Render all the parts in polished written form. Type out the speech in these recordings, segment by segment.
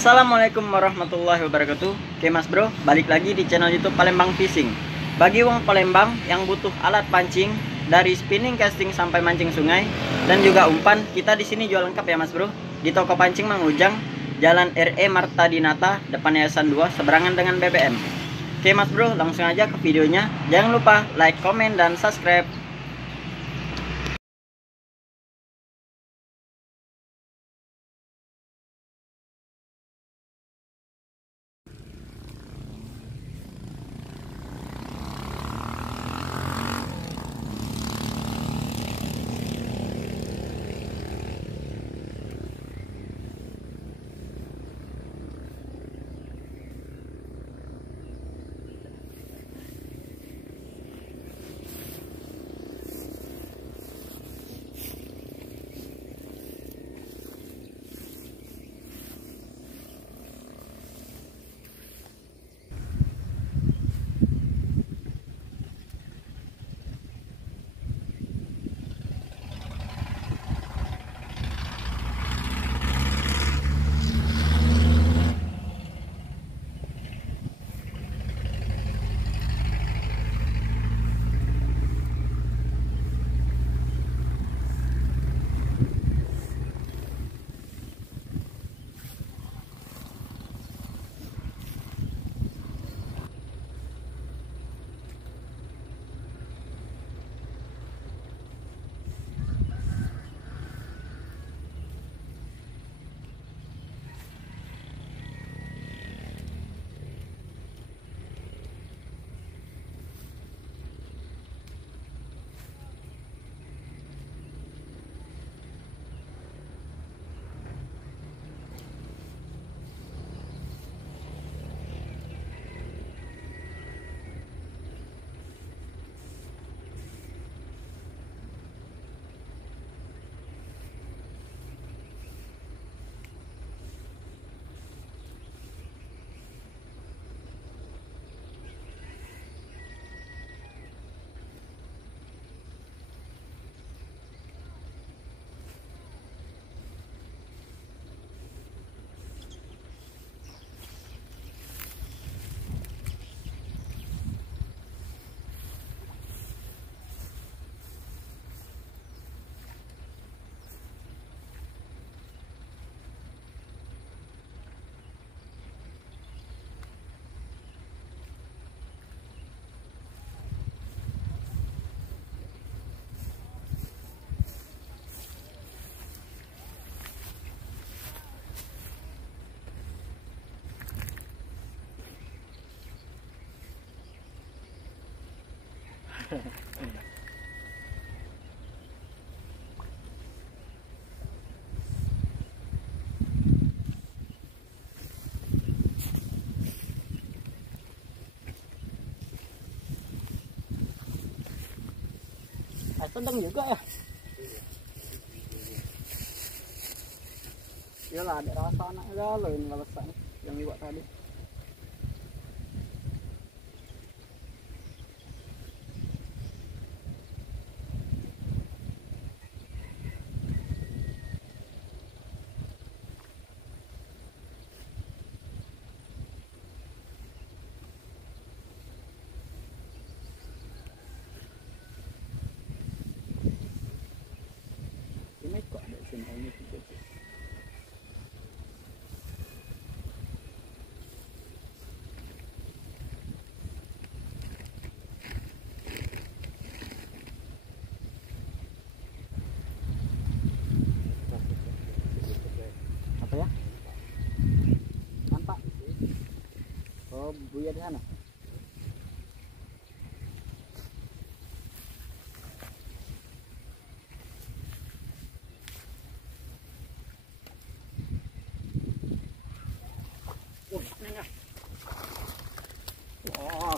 Assalamualaikum warahmatullahi wabarakatuh. Oke mas bro, balik lagi di channel YouTube Palembang Fishing. Bagi wong Palembang yang butuh alat pancing dari spinning casting sampai mancing sungai dan juga umpan, kita di sini jual lengkap ya mas bro. Di toko pancing Mang Ujang, Jalan RE Marta Dinata, depan Yayasan 2, seberangan dengan BBM. Oke mas bro, langsung aja ke videonya. Jangan lupa like, komen, dan subscribe. Sedang juga ya. Iyalah ada rasa anaknya galau ini lesak yang dibuat tadi. Ini kok ada sinyal ini juga. Apa ya? Nampak? Oh, buaya di sana. Oh.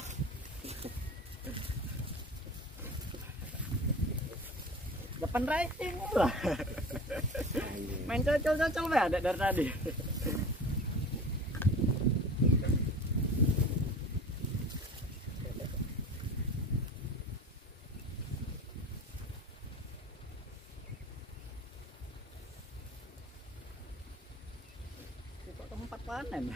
Depan rating lah. Main cocol-cocol lah ada dari tadi. tempat panen.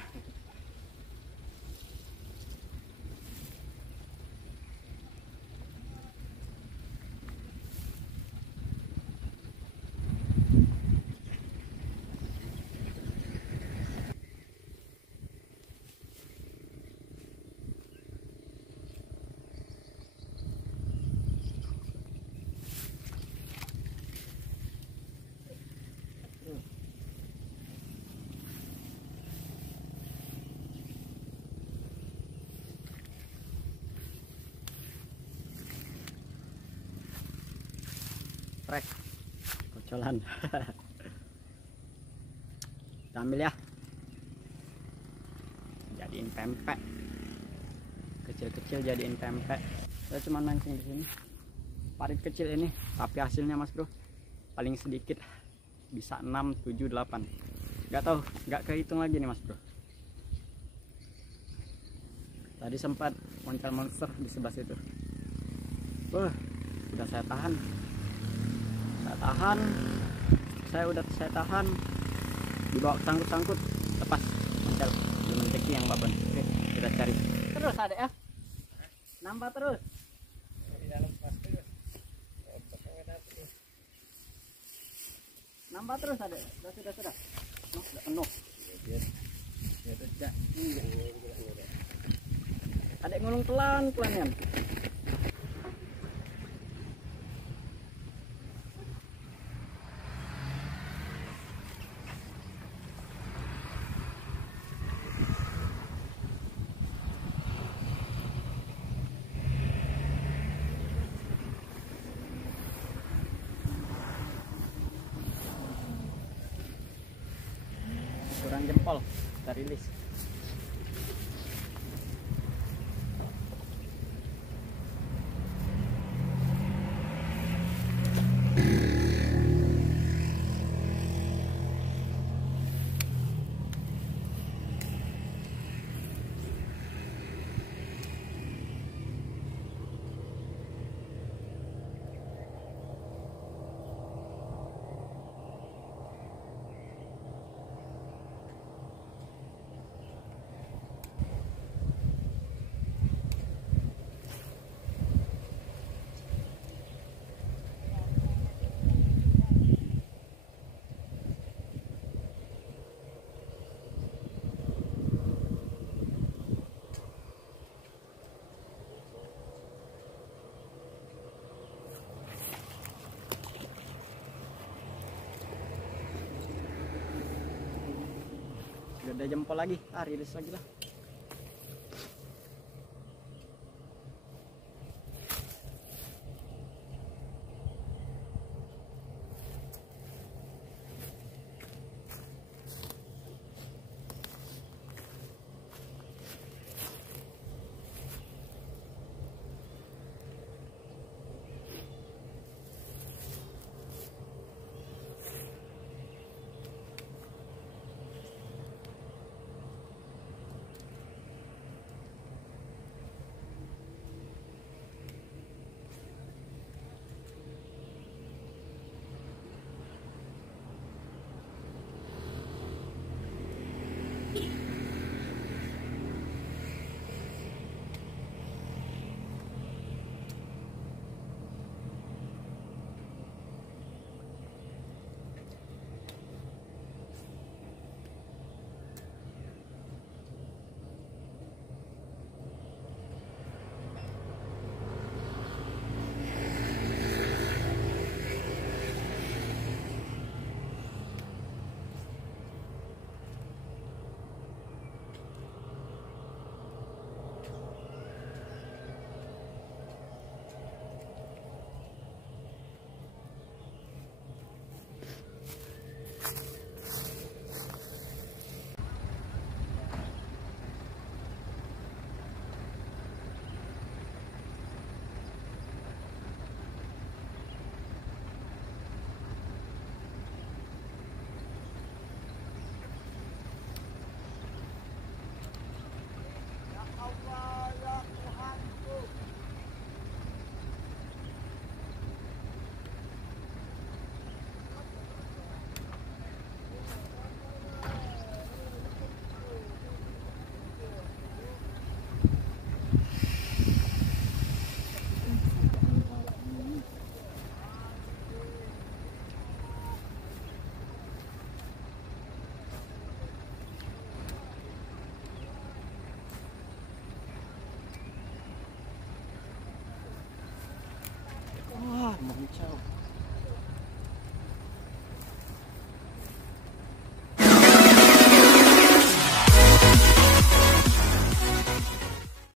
Trek kocolan. Kita ambil ya, jadiin pempek kecil-kecil, jadiin pempek. Saya cuma mancing di sini parit kecil ini, tapi hasilnya Mas Bro paling sedikit bisa 6, 7, 8, nggak tahu, nggak kehitung lagi nih Mas Bro. Tadi sempat moncal monster di sebelah situ. Wah, udah saya tahan, saya tahan, dibawa sangkut-sangkut, lepas moncal belum teki yang babon. Oke, kita cari terus adek ya, nambah terus. Nambah terus adek, sudah penuh. Adek ngulung pelan-pelan ya. Kurang jempol, kita rilis. Gede jempol lagi, rilis lagi lah. ciao.